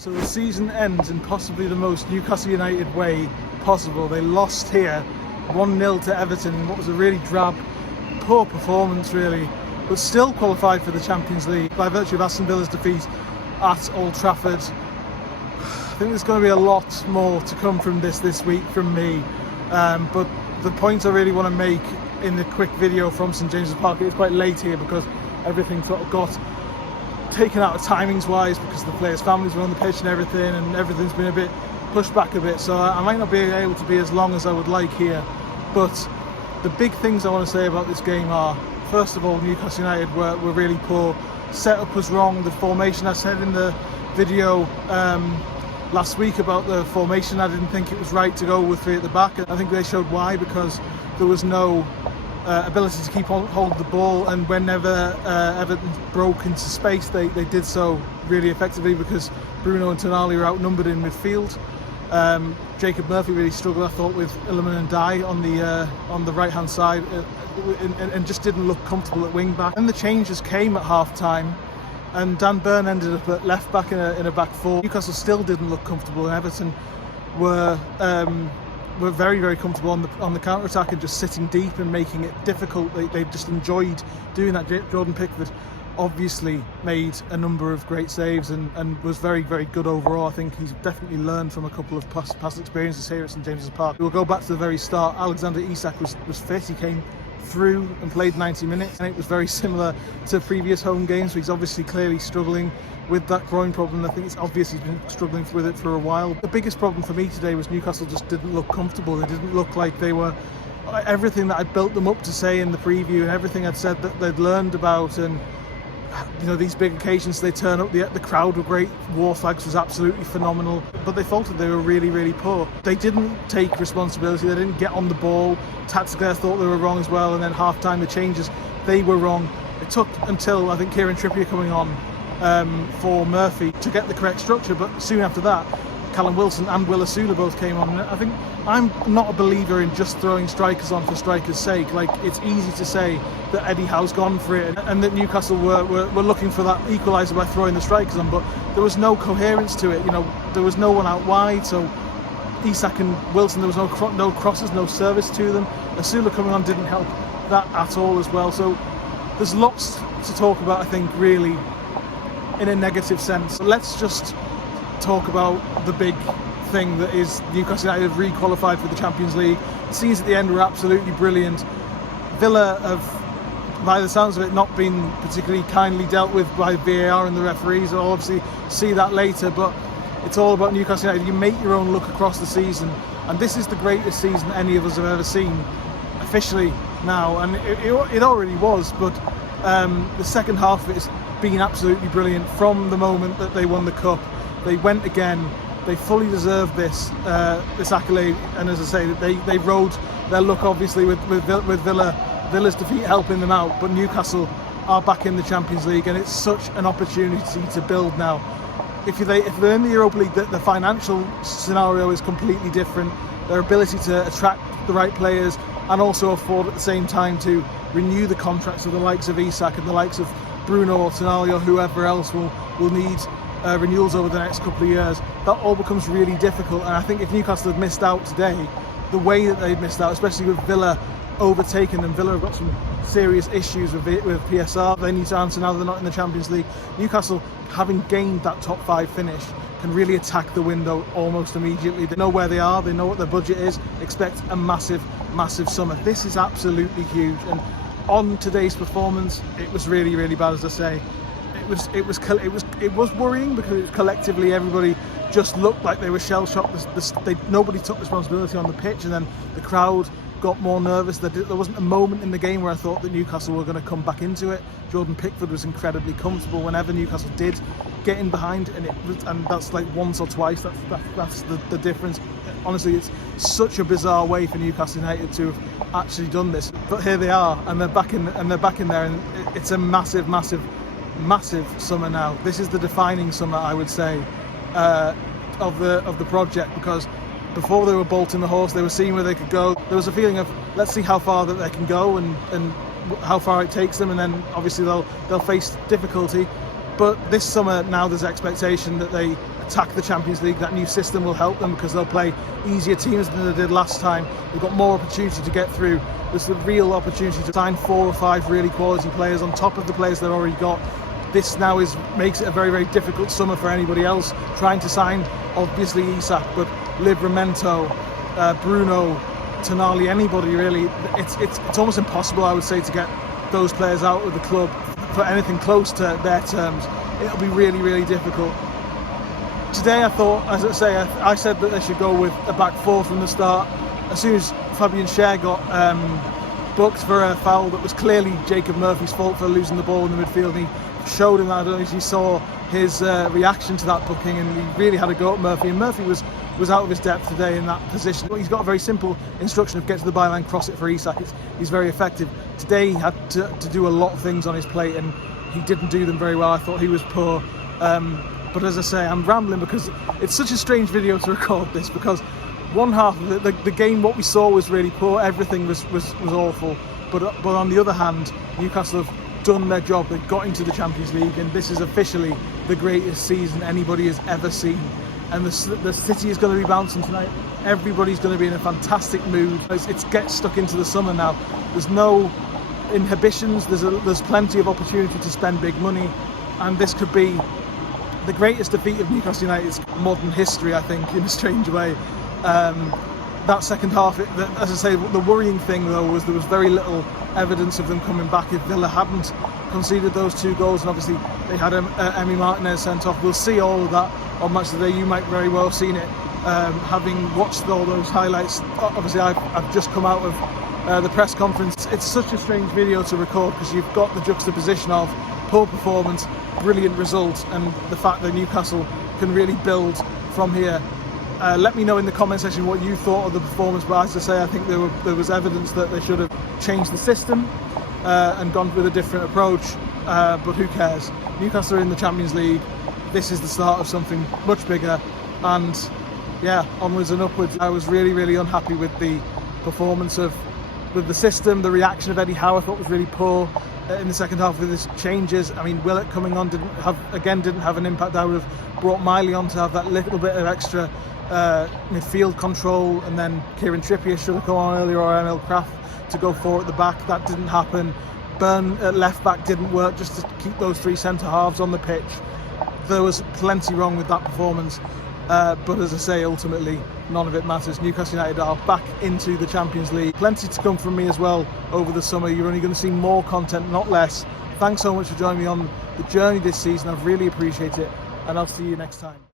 So the season ends in possibly the most Newcastle United way possible. They lost here 1-0 to Everton in what was a really drab, poor performance really, but still qualified for the Champions League by virtue of Aston Villa's defeat at Old Trafford. I think there's going to be a lot more to come from this week from me, but the point I really want to make in the quick video from St James's Park, it's quite late here because everything sort of got taken out of timings wise because the players' families were on the pitch and everything's been a bit pushed back a bit, so I might not be able to be as long as I would like here. But the big things I want to say about this game are, first of all, Newcastle United were really poor. Setup was wrong. The formation, I said in the video last week about the formation, I didn't think it was right to go with 3 at the back. I think they showed why, because there was no ability to keep on hold the ball, and whenever Everton broke into space, they did so really effectively because Bruno and Tonali were outnumbered in midfield. Jacob Murphy really struggled, I thought, with Iliman and Dye on the right hand side, and just didn't look comfortable at wing back. And the changes came at half time, and Dan Burn ended up at left back in a back four. Newcastle still didn't look comfortable, and Everton were very, very comfortable on the counter attack and just sitting deep and making it difficult. They just enjoyed doing that. Jordan Pickford obviously made a number of great saves and was very, very good overall. I think he's definitely learned from a couple of past experiences here at St James's Park. We'll go back to the very start. Alexander Isak was fit. He came through and played 90 minutes, and it was very similar to previous home games. So he's obviously clearly struggling with that groin problem. I think it's obvious he's been struggling with it for a while. The biggest problem for me today was Newcastle just didn't look comfortable. They didn't look like they were everything that I'd built them up to say in the preview and everything I'd said that they'd learned about. And you know, these big occasions they turn up, the crowd were great, War Flags was absolutely phenomenal, but they faltered. They were really, really poor. They didn't take responsibility, they didn't get on the ball. Tactically I thought they were wrong as well, and then half time the changes, they were wrong. It took until I think Kieran Trippier coming on for Murphy to get the correct structure, but soon after that Callum Wilson and Will Asula both came on. And I think I'm not a believer in just throwing strikers on for strikers' sake. Like, it's easy to say that Eddie Howe's gone for it and that Newcastle were looking for that equaliser by throwing the strikers on, but there was no coherence to it. You know, there was no one out wide, so Isak and Wilson, there was no crosses, no service to them. Asula coming on didn't help that at all as well. So there's lots to talk about, I think, really in a negative sense. So let's just talk about the big thing that is Newcastle United have re-qualified for the Champions League. The scenes at the end were absolutely brilliant. Villa have, by the sounds of it, not been particularly kindly dealt with by VAR and the referees. I'll obviously see that later, but it's all about Newcastle United. You make your own look across the season, and this is the greatest season any of us have ever seen officially now, and it already was, but the second half of it has been absolutely brilliant. From the moment that they won the Cup, they went again. They fully deserve this accolade, and as I say, they rode their luck obviously with Villa's defeat helping them out, but Newcastle are back in the Champions League, and it's such an opportunity to build now. If they're in the Europa League, the financial scenario is completely different. Their ability to attract the right players and also afford at the same time to renew the contracts of the likes of Isak and the likes of Bruno or Tonali or whoever else will need renewals over the next couple of years. That all becomes really difficult, and I think if Newcastle had missed out today, the way that they'd missed out, especially with Villa overtaking them, Villa have got some serious issues with PSR they need to answer now that they're not in the Champions League. Newcastle, having gained that top 5 finish, can really attack the window almost immediately. They know where they are, they know what their budget is, expect a massive, massive summer. This is absolutely huge, and on today's performance, it was really, really bad, as I say. It was worrying because collectively everybody just looked like they were shell-shocked. Nobody took responsibility on the pitch, and then the crowd got more nervous. There wasn't a moment in the game where I thought that Newcastle were going to come back into it. Jordan Pickford was incredibly comfortable whenever Newcastle did get in behind, and that's like once or twice. That's the difference. Honestly, it's such a bizarre way for Newcastle United to have actually done this, but here they are, and they're back in there, and it's a massive, massive, massive summer now. This is the defining summer, I would say, of the project, because before they were bolting the horse, they were seeing where they could go. There was a feeling of, let's see how far that they can go and how far it takes them, and then obviously they'll face difficulty. But this summer now there's expectation that they attack the Champions League. That new system will help them because they'll play easier teams than they did last time. They've got more opportunity to get through. There's the real opportunity to sign 4 or 5 really quality players on top of the players they've already got. This now makes it a very, very difficult summer for anybody else trying to sign, obviously Isak, but Livramento, Bruno, Tonali, anybody really. It's almost impossible, I would say, to get those players out of the club for anything close to their terms. It'll be really, really difficult. Today I thought, as I say, I said that they should go with a back 4 from the start. As soon as Fabian Schär got booked for a foul that was clearly Jacob Murphy's fault for losing the ball in the midfield, he showed him, I don't know if you saw his reaction to that booking, and he really had a go at Murphy, and Murphy was out of his depth today in that position. He's got a very simple instruction of get to the byline, cross it for Isak. He's very effective. Today he had to do a lot of things on his plate, and he didn't do them very well. I thought he was poor. But as I say, I'm rambling because it's such a strange video to record this, because one half of the game, what we saw was really poor. Everything was awful. But on the other hand, Newcastle have done their job. They've got into the Champions League, and this is officially the greatest season anybody has ever seen. And the city is going to be bouncing tonight. Everybody's going to be in a fantastic mood. It's get stuck into the summer now. There's no inhibitions. There's plenty of opportunity to spend big money, and this could be the greatest defeat of Newcastle United's modern history, I think, in a strange way. That second half, as I say, the worrying thing though was there was very little evidence of them coming back if Villa hadn't conceded those 2 goals, and obviously they had Emi Martinez sent off. We'll see all of that on Match of the Day. You might very well have seen it, having watched all those highlights. Obviously I've just come out of the press conference. It's such a strange video to record because you've got the juxtaposition of poor performance, brilliant result, and the fact that Newcastle can really build from here. Let me know in the comment section what you thought of the performance, but as I say, I think there was evidence that they should have changed the system and gone with a different approach, but who cares? Newcastle are in the Champions League. This is the start of something much bigger, and yeah, onwards and upwards. I was really, really unhappy with the performance with the system. The reaction of Eddie Howe I thought was really poor in the second half with his changes. I mean, Willett coming on didn't have an impact. I would have brought Miley on to have that little bit of extra midfield control, and then Kieran Trippier should have come on earlier, or Emil Kraft to go forward at the back. That didn't happen. Burn at left back didn't work, just to keep those 3 centre halves on the pitch. There was plenty wrong with that performance, but as I say, ultimately none of it matters. Newcastle United are back into the Champions League. Plenty to come from me as well over the summer. You're only going to see more content, not less. Thanks so much for joining me on the journey this season. I really appreciate it, and I'll see you next time.